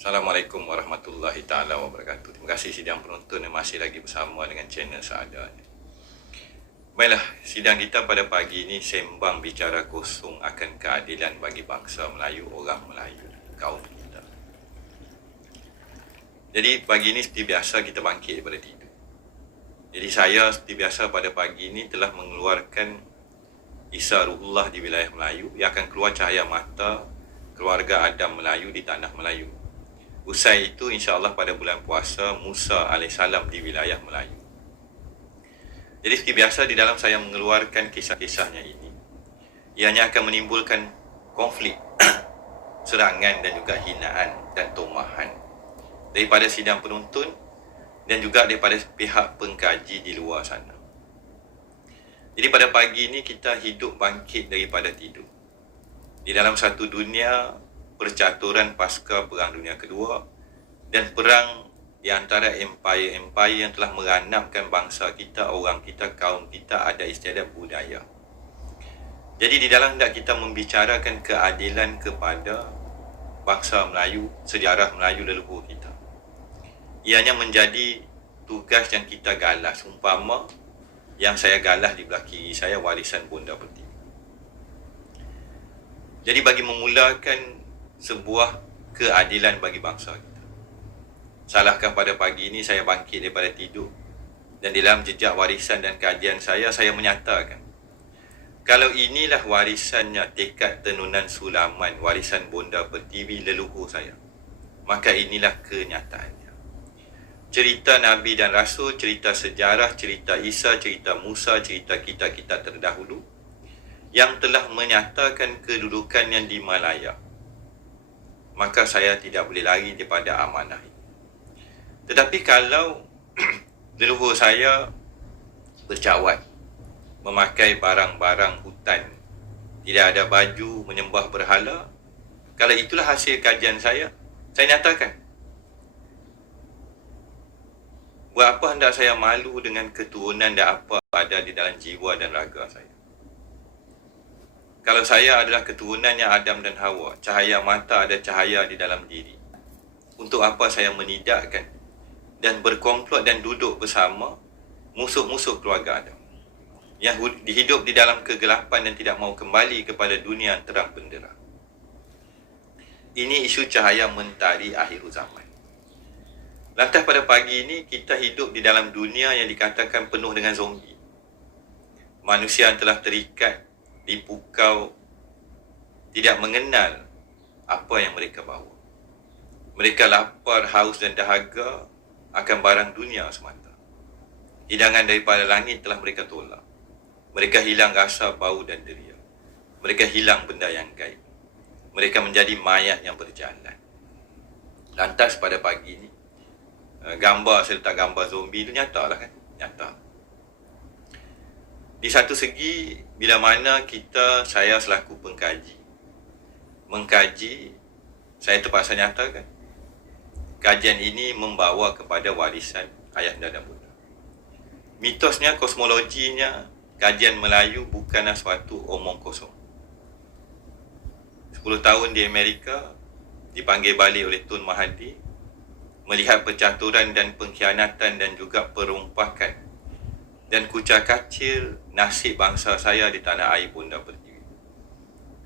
Assalamualaikum warahmatullahi taala wabarakatuh. Terima kasih sidang penonton yang masih lagi bersama dengan channel seadanya. Baiklah, sidang kita pada pagi ini sembang bicara kosong akan keadilan bagi bangsa Melayu, orang Melayu, kaum kita. Jadi pagi ini seperti biasa kita bangkit daripada tidur. Jadi saya seperti biasa pada pagi ini telah mengeluarkan Isa Ruhullah di wilayah Melayu yang akan keluar cahaya mata keluarga Adam Melayu di tanah Melayu. Usai itu insya-Allah pada bulan puasa Musa alaihissalam di wilayah Melayu. Jadi seperti biasa di dalam saya mengeluarkan kisah-kisahnya ini, ianya akan menimbulkan konflik, serangan dan juga hinaan dan tomahan daripada sidang penonton dan juga daripada pihak pengkaji di luar sana. Jadi pada pagi ini kita hidup bangkit daripada tidur. Di dalam satu dunia percaturan pasca Perang Dunia Kedua dan perang di antara empire-empire yang telah meranapkan bangsa kita, orang kita, kaum kita ada istiadat budaya. Jadi di dalam hendak kita membicarakan keadilan kepada bangsa Melayu, sejarah Melayu leluhur kita. Ianya menjadi tugas yang kita galas, umpama yang saya galas di belah kiri saya warisan Bonda Pertiwi. Jadi bagi memulakan sebuah keadilan bagi bangsa kita, salahkan pada pagi ini saya bangkit daripada tidur dan di dalam jejak warisan dan kajian saya menyatakan kalau inilah warisannya tekad tenunan sulaman warisan Bonda Pertiwi leluhur saya, maka inilah kenyataannya. Cerita Nabi dan Rasul, cerita sejarah, cerita Isa, cerita Musa, cerita kita-kita terdahulu yang telah menyatakan kedudukannya di Malaya, maka saya tidak boleh lari daripada amanah ini. Tetapi kalau leluhur saya bercawat, memakai barang-barang hutan, tidak ada baju, menyembah berhala, kalau itulah hasil kajian saya nyatakan. Buat apa hendak saya malu dengan keturunan dan apa ada di dalam jiwa dan raga saya? Kalau saya adalah keturunannya Adam dan Hawa, cahaya mata ada cahaya di dalam diri, untuk apa saya menidakkan dan berkomplot dan duduk bersama musuh-musuh keluarga Adam yang hidup di dalam kegelapan dan tidak mau kembali kepada dunia terang benderang? Ini isu cahaya mentari akhir zaman. Lantas pada pagi ini kita hidup di dalam dunia yang dikatakan penuh dengan zombie. Manusia yang telah terikat, dipukau, tidak mengenal apa yang mereka bawa. Mereka lapar, haus dan dahaga akan barang dunia semata. Hidangan daripada langit telah mereka tolak. Mereka hilang rasa bau dan deria. Mereka hilang benda yang gaib. Mereka menjadi mayat yang berjalan. Lantas pada pagi ini saya letak gambar zombie itu nyata lah kan? Nyata. Di satu segi, bila mana saya selaku pengkaji mengkaji, saya terpaksa nyatakan kajian ini membawa kepada warisan ayahanda dan bunda. Mitosnya, kosmologinya, kajian Melayu bukanlah suatu omong kosong. 10 tahun di Amerika, dipanggil balik oleh Tun Mahathir, melihat percaturan dan pengkhianatan dan juga perompakan dan kucak-kacir nasib bangsa saya di tanah air Bonda Pertiwi.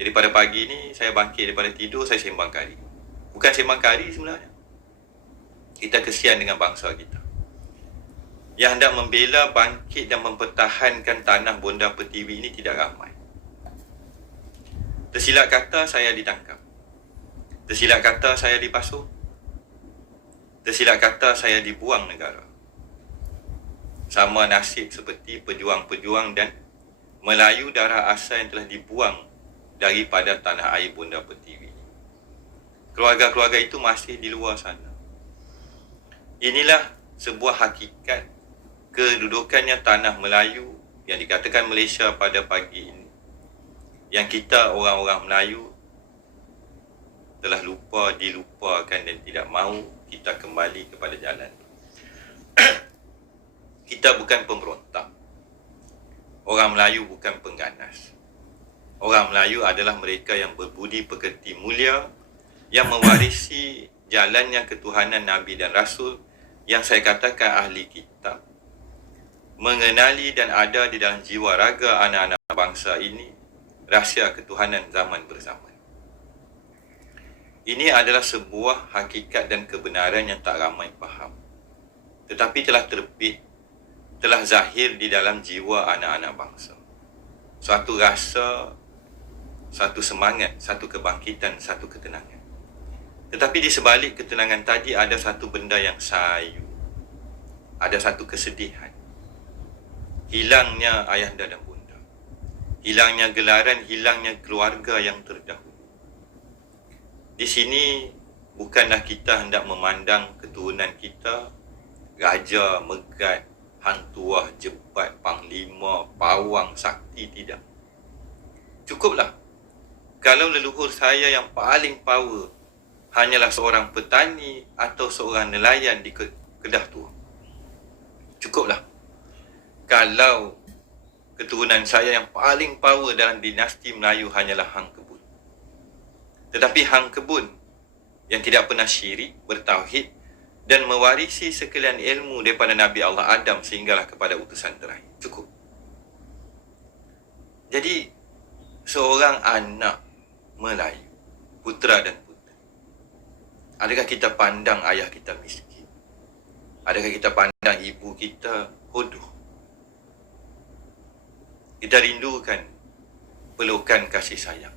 Jadi pada pagi ini saya bangkit daripada tidur, saya sembang kari. Bukan sembang kari sebenarnya. Kita kesian dengan bangsa kita yang hendak membela, bangkit dan mempertahankan tanah Bonda Pertiwi ini tidak ramai. Tersilap kata saya ditangkap. Tersilap kata saya dipasung. Tersilap kata saya dibuang negara. Sama nasib seperti pejuang-pejuang dan Melayu darah asal yang telah dibuang daripada tanah air Bonda Pertiwi. Keluarga-keluarga itu masih di luar sana. Inilah sebuah hakikat kedudukannya tanah Melayu yang dikatakan Malaysia pada pagi ini, yang kita orang-orang Melayu telah lupa, dilupakan dan tidak mahu kita kembali kepada jalan. Kita bukan pemberontak. Orang Melayu bukan pengganas. Orang Melayu adalah mereka yang berbudi pekerti mulia, yang mewarisi jalannya ketuhanan Nabi dan Rasul yang saya katakan ahli kitab, mengenali dan ada di dalam jiwa raga anak-anak bangsa ini rahsia ketuhanan zaman berzaman. Ini adalah sebuah hakikat dan kebenaran yang tak ramai faham, tetapi telah terbit, telah zahir di dalam jiwa anak-anak bangsa. Suatu rasa, satu semangat, satu kebangkitan, satu ketenangan. Tetapi di sebalik ketenangan tadi ada satu benda yang sayu. Ada satu kesedihan. Hilangnya ayahanda dan bunda. Hilangnya gelaran, hilangnya keluarga yang terdahulu. Di sini bukanlah kita hendak memandang keturunan kita, raja, megat, hang tuah, jebat, panglima, pawang, sakti, tidak. Cukuplah kalau leluhur saya yang paling power hanyalah seorang petani atau seorang nelayan di Kedah Tua. Cukuplah kalau keturunan saya yang paling power dalam dinasti Melayu hanyalah hang kebun. Tetapi hang kebun yang tidak pernah syirik, bertauhid dan mewarisi sekalian ilmu daripada Nabi Allah Adam sehinggalah kepada utusan terakhir. Cukup. Jadi, seorang anak Melayu, putera dan puteri, adakah kita pandang ayah kita miskin? Adakah kita pandang ibu kita hodoh? Kita rindukan pelukan kasih sayang,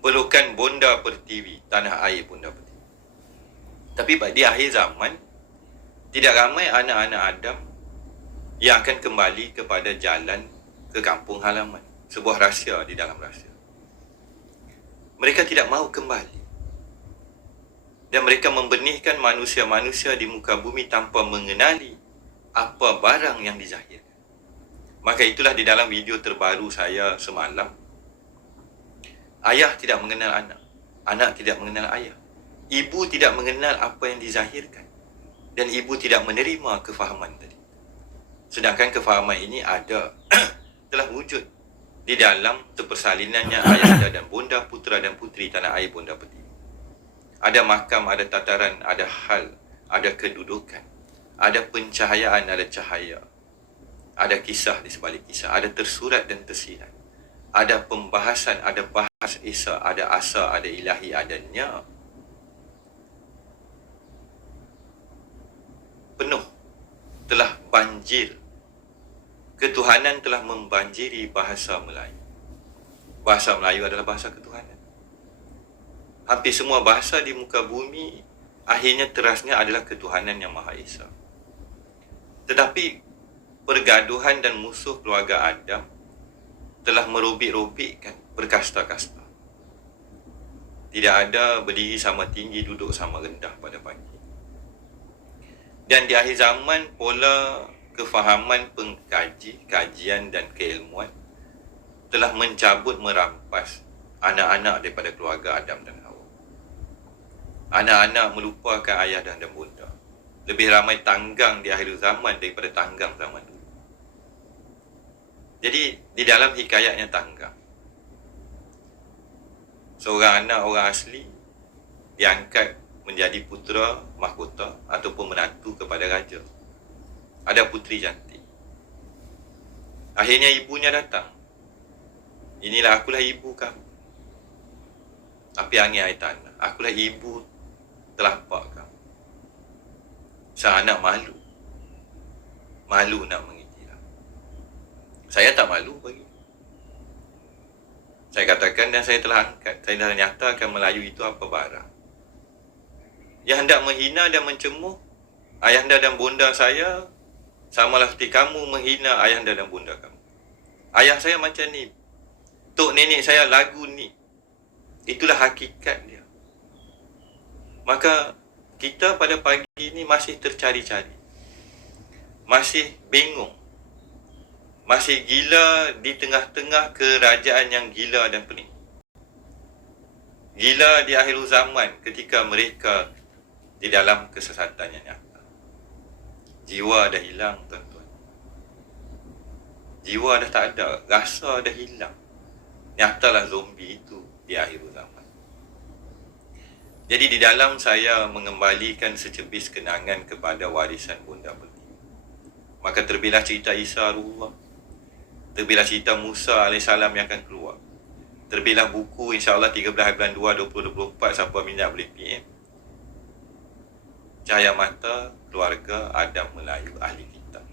pelukan bonda pertiwi, tanah air bonda pertiwi. Tapi di akhir zaman, tidak ramai anak-anak Adam yang akan kembali kepada jalan ke kampung halaman. Sebuah rahsia di dalam rahsia. Mereka tidak mahu kembali. Dan mereka membenihkan manusia-manusia di muka bumi tanpa mengenali apa barang yang dizahirkan. Maka itulah di dalam video terbaru saya semalam, ayah tidak mengenal anak, anak tidak mengenal ayah, ibu tidak mengenal apa yang dizahirkan, dan ibu tidak menerima kefahaman tadi. Sedangkan kefahaman ini ada telah wujud di dalam terpersalinannya ayahanda dan bunda, putera dan puteri tanah air bonda pertiwi. Ada makam, ada tataran, ada hal, ada kedudukan, ada pencahayaan, ada cahaya, ada kisah di sebalik kisah, ada tersurat dan tersirat, ada pembahasan, ada bahas Isa, ada asa, ada ilahi, adanya penuh, telah banjir. Ketuhanan telah membanjiri bahasa Melayu. Bahasa Melayu adalah bahasa ketuhanan. Hampir semua bahasa di muka bumi akhirnya terasnya adalah ketuhanan yang Maha Esa. Tetapi pergaduhan dan musuh keluarga Adam telah merobek-robekkan berkasta-kasta. Tidak ada berdiri sama tinggi, duduk sama rendah pada pagi. Dan di akhir zaman, pola kefahaman pengkaji, kajian dan keilmuan telah mencabut, merampas anak-anak daripada keluarga Adam dan Hawa. Anak-anak melupakan ayah dan bunda. Lebih ramai tanggang di akhir zaman daripada tanggang zaman dulu. Jadi, di dalam hikayatnya tanggang, seorang anak orang asli diangkat menjadi putera mahkota ataupun menantu kepada raja. Ada puteri cantik. Akhirnya ibunya datang. Inilah, akulah ibu kamu. Api angin air tanah. Akulah ibu telapak kamu. Sang anak malu. Malu nak mengikhtiar. Saya tak malu bagi. Saya katakan dan saya telah angkat. Saya dah nyatakan Melayu itu apa barang. Yang hendak menghina dan mencemuh ayahanda dan bunda saya, samalah seperti kamu menghina ayahanda dan bunda kamu. Ayah saya macam ni, tok nenek saya lagu ni. Itulah hakikat dia. Maka kita pada pagi ini masih tercari-cari, masih bingung, masih gila di tengah-tengah kerajaan yang gila dan pening. Gila di akhir zaman ketika mereka di dalam kesesatan yang nyata. Jiwa dah hilang, tuan-tuan. Jiwa dah tak ada, rasa dah hilang. Nyatalah zombie itu di akhir zaman. Jadi di dalam saya mengembalikan secebis kenangan kepada warisan Bonda Pertiwi, maka terbilah cerita Isa Ruhullah, terbilah cerita Musa AS yang akan keluar, terbilah buku insyaAllah 13 bulan 2 2024, siapa minat boleh PM, Cahaya Mata Keluarga Adam Melayu Ahli Kitab.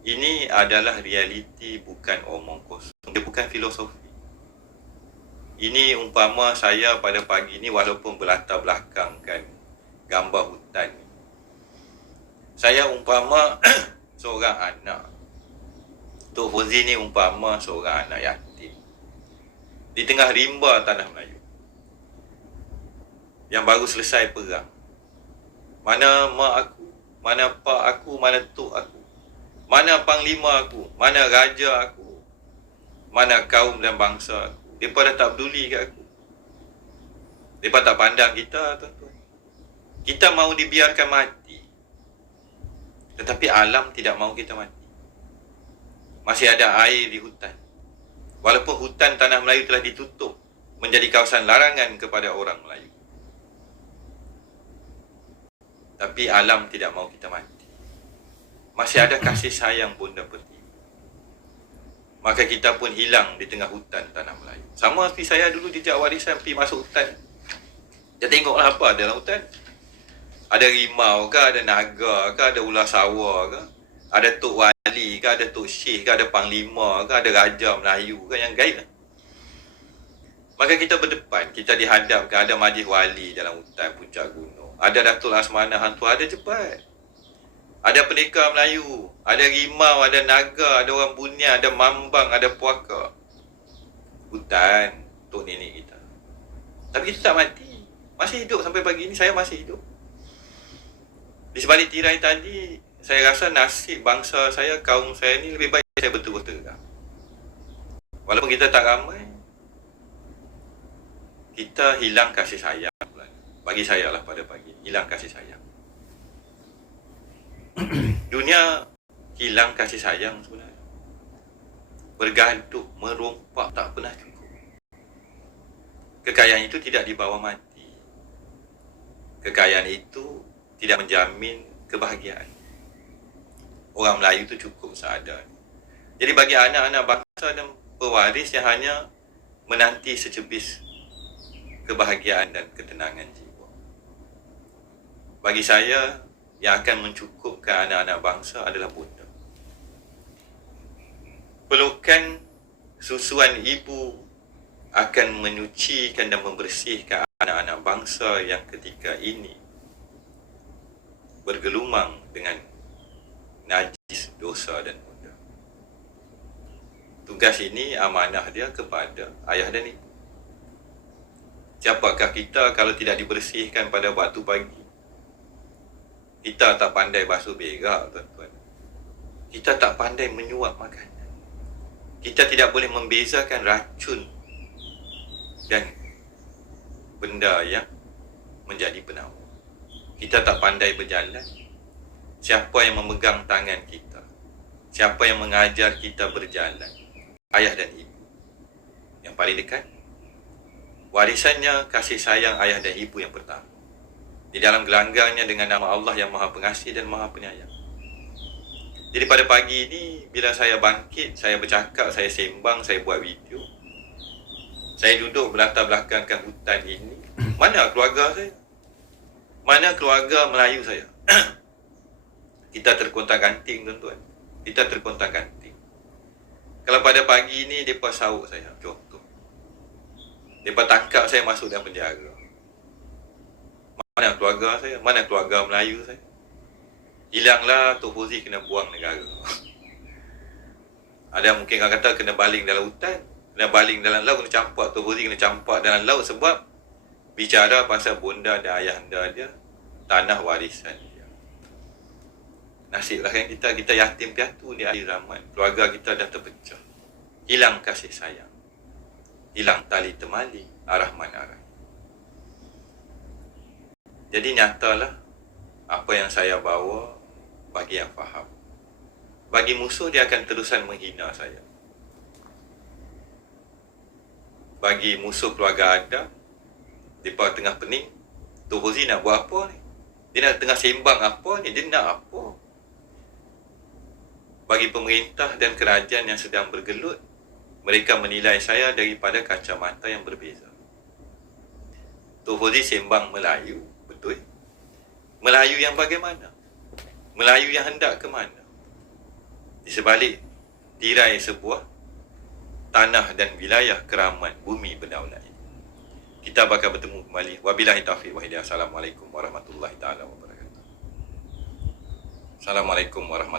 Ini adalah realiti, bukan omong kosong, dia bukan filosofi. Ini umpama saya pada pagi ni, walaupun berlatar belakangkan gambar hutan, saya umpama seorang anak. Tok Fauzi ni umpama seorang anak yatim di tengah rimba tanah Melayu yang baru selesai perang. Mana mak aku, mana pak aku, mana tok aku, mana panglima aku, mana raja aku, mana kaum dan bangsa aku. Mereka dah tak peduli kat aku. Mereka tak pandang kita, tuan-tuan. Kita mahu dibiarkan mati, tetapi alam tidak mahu kita mati. Masih ada air di hutan. Walaupun hutan tanah Melayu telah ditutup menjadi kawasan larangan kepada orang Melayu, tapi alam tidak mahu kita mati. Masih ada kasih sayang Bonda Pertiwi. Maka kita pun hilang di tengah hutan tanah Melayu. Sama seperti saya dulu jejak warisan pergi masuk hutan. Dia tengoklah apa dalam hutan. Ada rimau ke, ada naga ke, ada ular sawar ke, ada tok wali ke, ada tok syekh ke, ada panglima ke, ada raja Melayu ke, yang gaib. Maka kita berdepan, kita dihadapkan, ada majlis wali dalam hutan puncak gunung, ada Datuk Laksamana Hantu, ada cepat. Ada pendekar Melayu, ada rimau, ada naga, ada orang Bunia, ada mambang, ada puaka. Hutan tok nenek kita. Tapi kita tak mati. Masih hidup sampai pagi ni, saya masih hidup. Di sebalik tirai tadi, saya rasa nasib bangsa saya, kaum saya ni lebih baik saya betul-betul terang. Walaupun kita tak ramai, kita hilang kasih sayang. Bagi saya lah pada pagi, hilang kasih sayang. Dunia hilang kasih sayang sebenarnya. Bergaduh, merompak, tak pernah cukup. Kekayaan itu tidak dibawa mati. Kekayaan itu tidak menjamin kebahagiaan. Orang Melayu itu cukup seadanya. Jadi bagi anak-anak bangsa dan pewaris yang hanya menanti secebis kebahagiaan dan ketenangan jiwa, bagi saya, yang akan mencukupkan anak-anak bangsa adalah Bonda. Pelukan susuan ibu akan menyucikan dan membersihkan anak-anak bangsa yang ketika ini bergelumang dengan najis dosa dan noda. Tugas ini amanah dia kepada ayah dan ibu. Siapakah kita kalau tidak dibersihkan pada waktu pagi? Kita tak pandai basuh berak, tuan-tuan. Kita tak pandai menyuap makanan. Kita tidak boleh membezakan racun dan benda yang menjadi penawar. Kita tak pandai berjalan. Siapa yang memegang tangan kita? Siapa yang mengajar kita berjalan? Ayah dan ibu. Yang paling dekat, warisannya kasih sayang ayah dan ibu yang pertama. Di dalam gelanggarnya dengan nama Allah yang Maha Pengasih dan Maha Penyayang. Jadi pada pagi ini, bila saya bangkit, saya bercakap, saya sembang, saya buat video, saya duduk berlatar belakangkan hutan ini. Mana keluarga saya? Mana keluarga Melayu saya? Kita terkontang-ganting, tuan-tuan. Kita terkontang-ganting. Kalau pada pagi ini, mereka sauk saya, contoh. Mereka tangkap saya masuk dalam penjara. Mana keluarga saya? Mana keluarga Melayu saya? Hilanglah, Tok Fauzi kena buang negara. Ada mungkin orang kata kena baling dalam hutan, kena baling dalam laut, kena campak. Tok Fauzi kena campak dalam laut sebab bicara pasal bonda dan ayahanda dia, tanah warisan dia. Nasiblah kan kita yatim piatu di akhir zaman. Keluarga kita dah terpecah. Hilang kasih sayang. Hilang tali temali, arah-arah. Jadi nyatalah apa yang saya bawa bagi yang faham. Bagi musuh, dia akan terusan menghina saya. Bagi musuh keluarga Adam, Mereka tengah pening. Tok Fauzi nak buat apa ni? Dia nak tengah sembang apa ni? Dia nak apa? Bagi pemerintah dan kerajaan yang sedang bergelut, mereka menilai saya daripada kacamata yang berbeza. Tok Fauzi sembang Melayu, betul? Melayu yang bagaimana? Melayu yang hendak ke mana? Di sebalik tirai sebuah tanah dan wilayah keramat bumi berdaulat ini. Kita bakal bertemu kembali. Wabillahi taufiq wa hidayah. Assalamualaikum warahmatullahi taala wabarakatuh. Assalamualaikum warahmatullahi